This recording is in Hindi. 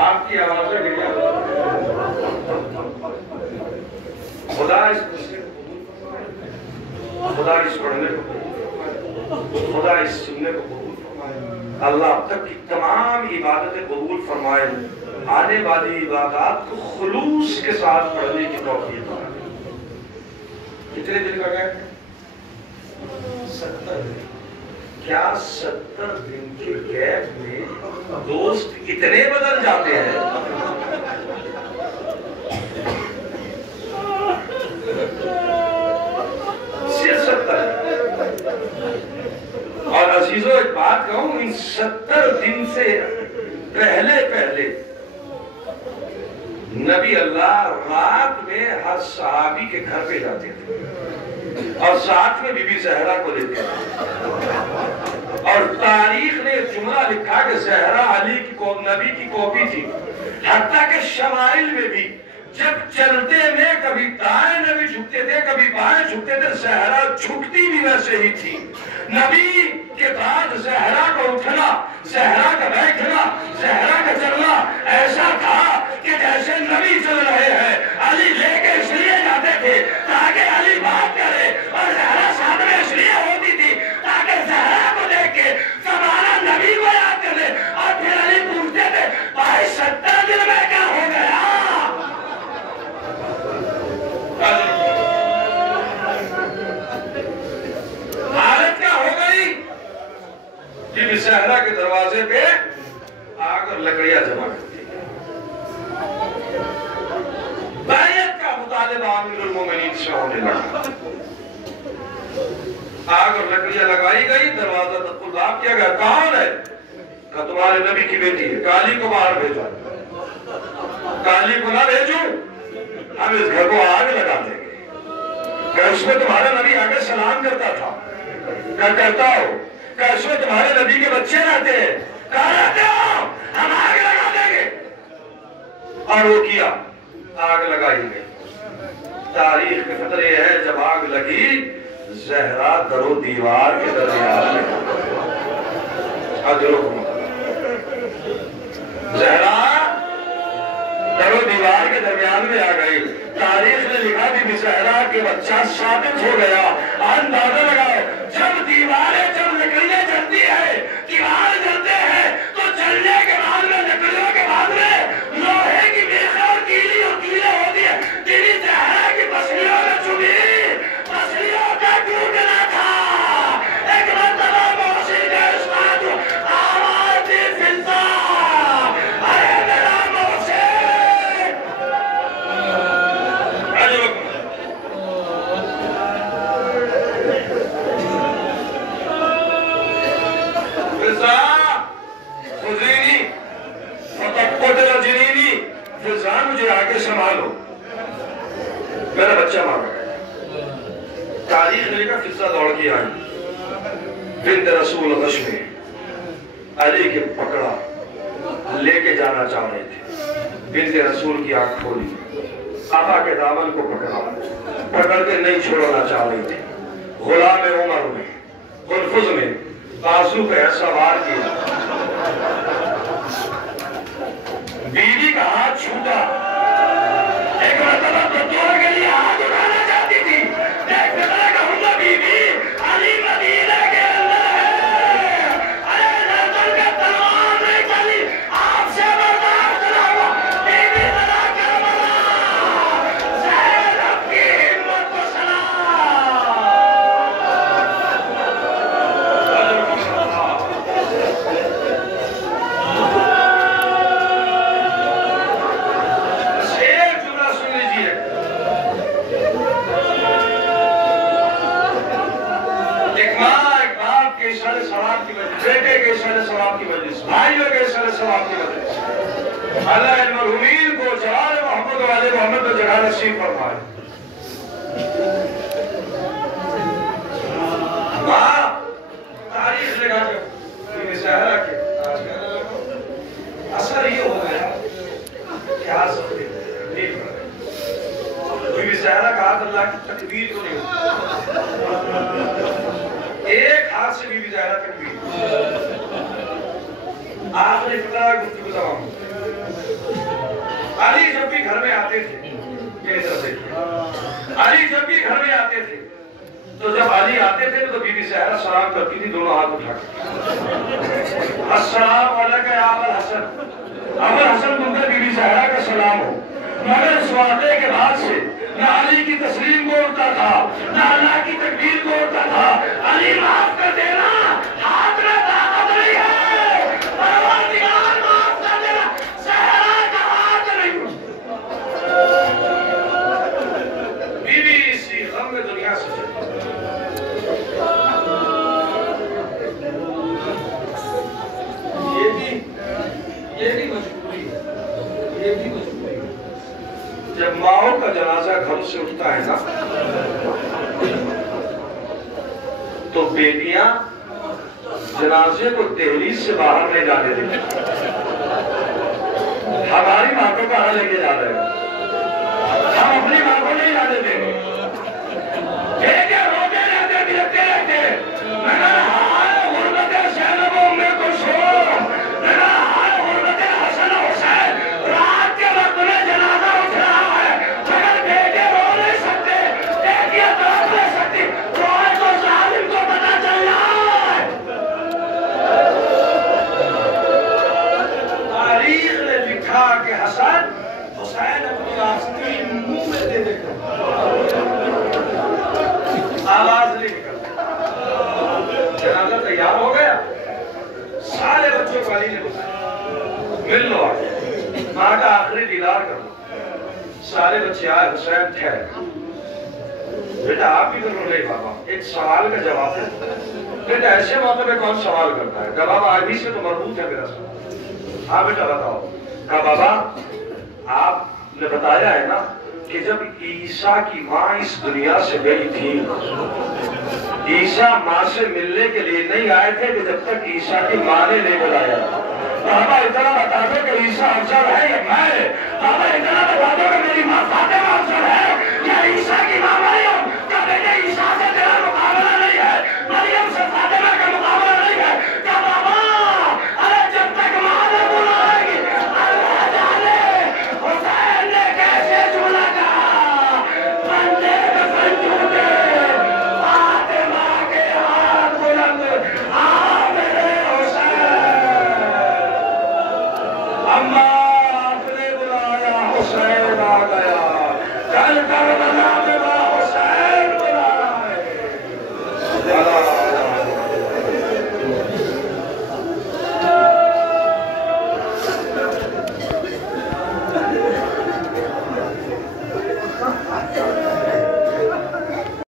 आपकी आवाजें गिरिया खुदा इस खुदा इस पढ़ने को, खुदा इस सुनने को कबूल फरमाए। अल्लाह अब तक की तमाम इबादतें कबूल फरमाए। आने वाली इबादत को खुलूस के साथ पढ़ने की तौफीक पाए। कितने दिन का गैप? 70 दिन। क्या 70 दिन के गैप में दोस्त इतने बदल जाते हैं? सिर्फ 70। और अजीजों एक बात कहूं, इन 70 दिन से पहले नबी अल्लाह रात में हर सहाबी के घर पे जाते थे और साथ में बीबी ज़हरा को लेते थे। और तारीख ने जुमला लिखा कि ज़हरा अली की नबी की कॉपी थी। हत्ता के शमाइल में भी जब चलते में कभी दाएं नबी झुकते थे, कभी बाएं झुकते थे, ज़हरा झुकती भी वैसे ही थी। नबी के बाद ज़हरा का उठना, ज़हरा का बैठना, ज़हरा का चलना ऐसा था कि जैसे नबी चल रहे हैं। अली लेके इसलिए जाते थे ताकि अली बात करे, और ज़हरा साथ में इसलिए होती थी ताकि ज़हरा को देख के ज़माना नबी को याद करे। और फिर अली पूछते थे, भाई 70 दिन में क्या हो गया? हालत क्या हो गई? बीबी ज़हरा के दरवाजे पे आग और लकड़ियां जमा करती है। बैयत का मुतालिबा अमीरुल मोमिनीन से होने लगा। आग और लकड़ियां लगाई गई, दरवाजा तक खुला किया गया। कौन है? का तुम्हारे नबी की बेटी है, काली को बाहर भेजो। काली को ना भेजूं, हम इस घर को आग लगा देंगे। उसमें तुम्हारा नबी आगे सलाम करता था, क्या करता हो? उसमें तुम्हारे नबी के बच्चे रहते हैं, कहाँ रहते हो? हम आग लगा देंगे। और वो किया, आग लगाई गई। तारीख में खतरे है, जब आग लगी ज़हरा दरो दीवार के दरमियान में, ज़हरा दरो दीवार के दरमियान में आ गई। तारीख ने लिखा बीबी ज़हरा के बच्चा साबित हो गया। अंदाजा लगाओ, जब दीवारें, जब लकड़ियां जलती है, दीवार जलते हैं, तो जलने के बाद में, लकड़ियों के बाद में लोहे की मेखें और कीली होती है। बीबी ज़हरा की पसलियों में चुभी, पसलियों का टूटना था। एक मरतबा मौसी के साथ आवाज दी, फिजा, अरे मेरा मौसी। मुझे आगे संभालो, मेरा बच्चा मारा गया। तारीख ने लिखा फिजा दौड़ के आई, बिन्त रसूल गश में अली के पकड़ा, लेके जाना चाह रहे थे। बिन्त रसूल की आंख खोली, आका के दामन को पकड़ के नहीं छोड़ना चाह रही थी। गुलाम उमर में गुलफुज में बाजू पे ऐसा वार किया, बीवी का हाथ छूटा। एक मरतबा तो तोड़ के लिए हाथ उठाना चाहती थी। देख मैं कहूंगा बीवी अली मदीना के अंदर है। अरे नजर का तलवार नहीं चली, आपसे बर्दाश्त ना हुआ। बीवी जरा करबला, ज़ैनब की हिम्मत को बेटे के इशारे सवाब की वजह से, भाइयों के इशारे सवाब की वजह से अल्लाह इन मरहूमीन को जलाल मोहम्मद वाले मोहम्मद को जगह नसीब फरमाए। मां तारीख लगा के बीबी ज़हरा के असर ये हो गया, क्या सकते बीबी ज़हरा का हाथ अल्लाह की तकबीर तो नहीं होती, एक हाथ से बीबी ज़हरा तकबीर। आखिरी फिक्रा गुफ्तगू तमाम। अली जब भी घर में आते थे, मेरी तरफ देखिए, अली जब भी घर में आते थे तो जब अली आते थे तो बीबी सहरा सलाम करती थी दोनों हाथ उठा के, अस्सलाम वालेकुम या अबुल हसन। अबुल हसन बोलकर बीबी सहरा का सलाम हो। मगर इस वाक़े के बाद से न अली की तस्लीम बोलता था, न अल्लाह की तकबीर बोलता था। अली माफ कर देना, हाथ में ताकत नहीं है, परवरदिगार माफ कर देना, सहरा का हाथ नहीं। बीबी इसी गम में दुनिया से ये भी मजबूरी है, ये भी मजबूरी है। जब माओ का जनाजा घर से उठता है ना तो बेटियां जनाजे को दहलीज से बाहर नहीं जाने देती। हमारी माँ को कहाँ लेके जा रहे हैं? हम अपनी माँ को नहीं जाने देंगे। रोते रहते, बिलखते रहते, मैंने हाय गुर्बत ज़ैनब में को सो, मैंने हाय गुर्बत हसन हुसैन, रात के वक्त में जनाजा उठ रहा है, मगर बेटे रो नहीं सकते, बेटियां तड़प नहीं सकती, रोए तो जालिम को पता चल जाए। तारीख ने लिखा कि हसन हुसैन अपनी आस्तीन मुंह में दे देगा, आवाज नहीं निकलती। जनाजा तैयार हो गया, सारे बच्चों को अली ने बुलाया, मिल लो आगे, माँ का आखिरी दीदार करो। सारे बच्चे आए, हुसैन ठहरे। बेटा आप भी तो रो रहे बाबा, एक सवाल का जवाब है। बेटा ऐसे मौके पे कौन सवाल करता है? जवाब आदमी से तो मरबूत है मेरा सवाल। हाँ बेटा बताओ। कहा बाबा आपने बताया है ना कि जब ईसा की माँ इस दुनिया से गई थी, ईसा माँ से मिलने के लिए नहीं आए थे कि जब तक ईसा की माँ ने नहीं बुलाया। बाबा इतना बता दो कि ईसा अफजल है या मैं? बाबा इतना बता दो कि मेरी माँ फातिमा अफजल है या ईसा की माँ मरियम? क्या बेटे ईसा से तेरा मुकाबला नहीं है, मरियम से फातिमा का मुकाबला नहीं है? क्या बाबा अरे जब तक माँ ने बुलाएगी अल्लाह जाने हुसैन ने कैसे जुमला कहा, बंदे कफन टूटे, फातिमा के हाथ बुलंद, आ मेरे हुसैन। अम्मा